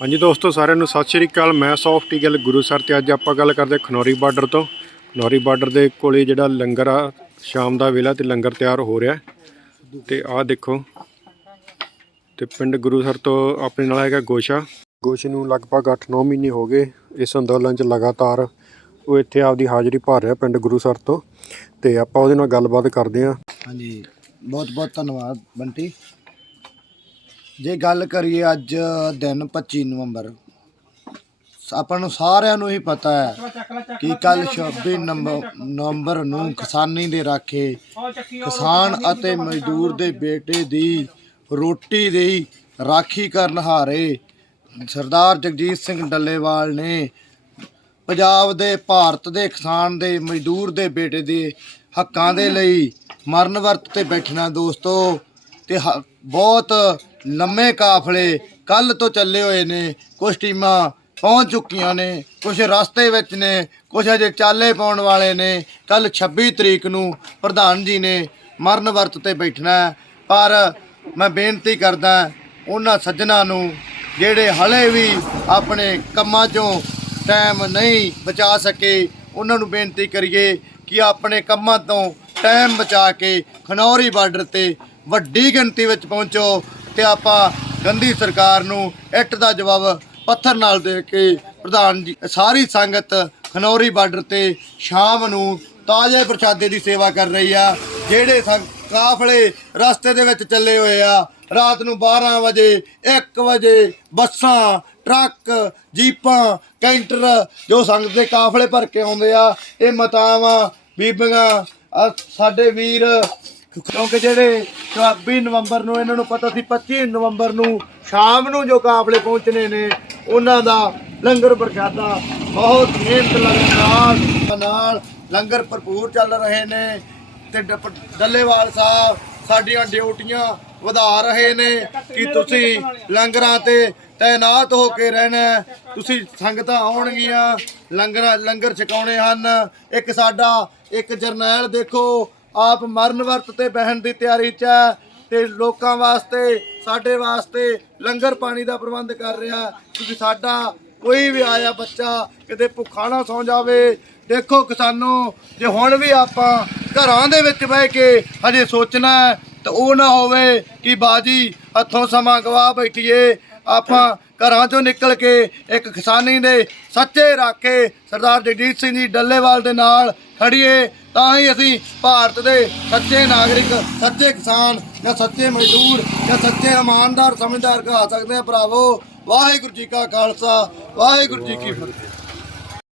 ਹਾਂਜੀ ਦੋਸਤੋ, ਸਾਰਿਆਂ ਨੂੰ ਸਤਿ ਸ਼੍ਰੀ ਅਕਾਲ। ਮੈਂ ਸੌਫਟੀ ਗੱਲ ਗੁਰੂ ਸਰ ਤੇ ਅੱਜ ਆਪਾਂ ਗੱਲ ਕਰਦੇ ਖਨੌਰੀ ਬਾਰਡਰ ਤੋਂ। ਖਨੌਰੀ ਬਾਰਡਰ ਦੇ ਕੋਲੇ ਜਿਹੜਾ ਲੰਗਰ ਆ, ਸ਼ਾਮ ਦਾ ਵੇਲਾ ਤੇ ਲੰਗਰ ਤਿਆਰ ਹੋ ਰਿਹਾ। ਤੇ ਆਹ ਦੇਖੋ, ਤੇ ਪਿੰਡ ਗੁਰੂਸਰ ਤੋਂ ਆਪਣੇ ਨਾਲ ਹੈਗਾ ਗੋਸ਼ਾ। ਗੋਸ਼ ਨੂੰ ਲਗਭਗ 8-9 ਮਹੀਨੇ ਹੋ ਗਏ ਇਸ ਅੰਦੋਲਨ 'ਚ ਲਗਾਤਾਰ ਉਹ ਇੱਥੇ ਆਪਦੀ ਹਾਜ਼ਰੀ ਭਰ ਰਿਹਾ ਪਿੰਡ ਗੁਰੂਸਰ ਤੋਂ। ਤੇ ਆਪਾਂ ਉਹਦੇ ਨਾਲ ਗੱਲਬਾਤ ਕਰਦੇ ਹਾਂ। ਹਾਂਜੀ ਬਹੁਤ ਬਹੁਤ ਧੰਨਵਾਦ ਬੰਟੀ। ਜੇ ਗੱਲ ਕਰੀਏ ਅੱਜ ਦਿਨ 25 ਨਵੰਬਰ, ਆਪਾਂ ਨੂੰ ਸਾਰਿਆਂ ਨੂੰ ਹੀ ਪਤਾ ਹੈ ਕਿ ਕੱਲ 26 ਨਵੰਬਰ ਨਵੰਬਰ ਨੂੰ ਕਿਸਾਨੀ ਦੇ ਰਾਖੇ, ਕਿਸਾਨ ਅਤੇ ਮਜ਼ਦੂਰ ਦੇ ਬੇਟੇ ਦੀ ਰੋਟੀ ਦੀ ਰਾਖੀ ਕਰਨ ਹਾਰੇ ਸਰਦਾਰ ਜਗਜੀਤ ਸਿੰਘ ਡੱਲੇਵਾਲ ਨੇ ਪੰਜਾਬ ਦੇ, ਭਾਰਤ ਦੇ ਕਿਸਾਨ ਦੇ, ਮਜ਼ਦੂਰ ਦੇ ਬੇਟੇ ਦੇ ਹੱਕਾਂ ਦੇ ਲਈ ਮਰਨ ਵਰਤ ਤੇ ਬੈਠਣਾ ਦੋਸਤੋ, ਤੇ ਹ- ਬਹੁਤ ਲੰਮੇ ਕਾਫਲੇ ਕੱਲ ਤੋਂ ਚੱਲੇ ਹੋਏ ਨੇ। ਕੁਝ ਟੀਮਾਂ ਪਹੁੰਚ ਚੁੱਕੀਆਂ ਨੇ ਕੁਝ ਰਸਤੇ ਵਿੱਚ ਨੇ ਕੁਝ ਅਜੇ ਚਾਲੇ ਪਾਉਣ ਵਾਲੇ ਨੇ। ਕੱਲ 26 ਤਰੀਕ ਨੂੰ ਪ੍ਰਧਾਨ ਜੀ ਨੇ ਮਰਨ ਵਰਤ ਤੇ ਬੈਠਣਾ ਪਰ ਮੈਂ ਬੇਨਤੀ ਕਰਦਾ ਉਹਨਾਂ ਸੱਜਣਾ ਨੂੰ ਜਿਹੜੇ ਹਲੇ ਵੀ ਆਪਣੇ ਕੰਮਾਂ 'ਚੋਂ ਟਾਈਮ ਨਹੀਂ ਬਚਾ ਸਕੇ, ਉਹਨਾਂ ਨੂੰ ਬੇਨਤੀ ਕਰੀਏ ਕਿ ਆਪਣੇ ਕੰਮਾਂ ਤੋਂ ਟਾਈਮ ਬਚਾ ਕੇ ਖਨੌਰੀ ਬਾਰਡਰ ਤੇ ਵੱਡੀ ਗਿਣਤੀ ਵਿੱਚ ਪਹੁੰਚੋ। ਤੇ ਆਪਾਂ ਗੰਦੀ ਸਰਕਾਰ ਨੂੰ ਇੱਟ ਦਾ ਜਵਾਬ ਪੱਥਰ ਨਾਲ ਦੇ ਕੇ ਪ੍ਰਧਾਨ ਜੀ, ਸਾਰੀ ਸੰਗਤ ਖਨੌਰੀ ਬਾਰਡਰ ਤੇ ਸ਼ਾਮ ਨੂੰ ਤਾਜ਼ੇ ਪ੍ਰਸ਼ਾਦੇ ਦੀ ਸੇਵਾ ਕਰ ਰਹੀ ਆ, ਜਿਹੜੇ ਸੰਗ- ਕਾਫਲੇ ਰਸਤੇ ਦੇ ਵਿੱਚ ਚੱਲੇ ਹੋਏ ਆ, ਰਾਤ ਨੂੰ 12 ਵਜੇ 1 ਵਜੇ ਬੱਸਾਂ, ਟਰੱਕ, ਜੀਪਾਂ, ਕੈਂਟਰ, ਜੋ ਸੰਗਤ ਦੇ ਕਾਫਲੇ ਭਰ ਕੇ ਆਉਂਦੇ ਆ, ਇਹ ਮਾਤਾਵਾਂ, ਬੀਬੀਆਂ ਸਾਡੇ ਵੀਰ, ਕਿਉਂਕਿ ਜਿਹੜੇ 24 ਨਵੰਬਰ ਨੂੰ, ਇਹਨਾਂ ਨੂੰ ਪਤਾ ਸੀ 25 ਨਵੰਬਰ ਨੂੰ ਸ਼ਾਮ ਨੂੰ ਜੋ ਕਾਫਲੇ ਪਹੁੰਚਣੇ ਨੇ, ਉਹਨਾਂ ਦਾ ਲੰਗਰ ਪ੍ਰਸ਼ਾਦਾ ਬਹੁਤ ਮਿਹਨਤ ਲਗਨ ਨਾਲ ਲੰਗਰ ਭਰਪੂਰ ਚੱਲ ਰਹੇ ਨੇ ਤੇ ਡੱਪ- ਡੱਲੇਵਾਲ ਸਾਹਿਬ ਸਾਡੀਆਂ ਡਿਊਟੀਆਂ ਵਧਾ ਰਹੇ ਨੇ ਕਿ ਤੁਸੀਂ ਲੰਗਰਾਂ ਤੇ ਤਾਇਨਾਤ ਹੋ ਕੇ ਰਹਿਣਾ ਤੁਸੀਂ ਸੰਗਤਾਂ ਆਉਣਗੀਆਂ, ਲੰਗਰਾਂ, ਲੰਗਰ ਛਕਾਉਣੇ ਹਨ। ਇੱਕ ਸਾਡਾ, ਇੱਕ ਜਰਨੈਲ ਦੇਖੋ ਆਪ ਮਰਨ ਵਰਤ ਤੇ ਬਹਿਣ ਦੀ ਤਿਆਰੀ 'ਚ ਹੈ ਤੇ ਲੋਕਾਂ ਵਾਸਤੇ, ਸਾਡੇ ਵਾਸਤੇ ਲੰਗਰ ਪਾਣੀ ਦਾ ਪ੍ਰਬੰਧ ਕਰ ਰਿਹਾ। ਕਿਉਂਕਿ ਸਾਡਾ ਕੋਈ ਵੀ ਆਇਆ ਬੱਚਾ ਕਿਤੇ ਭੁੱਖਾ ਨਾ ਸੌ ਜਾਵੇ। ਦੇਖੋ ਕਿਸਾਨੋ, ਜੇ ਹੁਣ ਵੀ ਆਪਾਂ ਘਰਾਂ ਦੇ ਵਿੱਚ ਬਹਿ ਕੇ ਹਜੇ ਸੋਚਣਾ ਤਾਂ ਉਹ ਨਾ ਹੋਵੇ ਕਿ ਬਾਜੀ ਹੱਥੋਂ ਸਮਾਂ ਗਵਾ ਬੈਠੀਏ। ਆਪਾਂ ਘਰਾਂ ਚੋਂ ਨਿਕਲ ਕੇ ਇੱਕ ਕਿਸਾਨੀ ਦੇ ਸੱਚੇ ਰਾਖੇ ਸਰਦਾਰ ਜਗਜੀਤ ਸਿੰਘ ਜੀ ਡੱਲੇਵਾਲ ਦੇ ਨਾਲ ਖੜੀਏ ਤਾਂ ਹੀ ਅਸੀਂ ਭਾਰਤ ਦੇ ਸੱਚੇ ਨਾਗਰਿਕ, ਸੱਚੇ ਕਿਸਾਨ ਜਾਂ ਸੱਚੇ ਮਜ਼ਦੂਰ ਜਾਂ ਸੱਚੇ ਇਮਾਨਦਾਰ, ਸਮਝਦਾਰ ਕਹਾ ਸਕਦੇ ਹਾਂ। ਭਰਾਵੋ, ਵਾਹਿਗੁਰੂ ਜੀ ਕਾ ਖਾਲਸਾ, ਵਾਹਿਗੁਰੂ ਜੀ ਕੀ ਫਤਿਹ।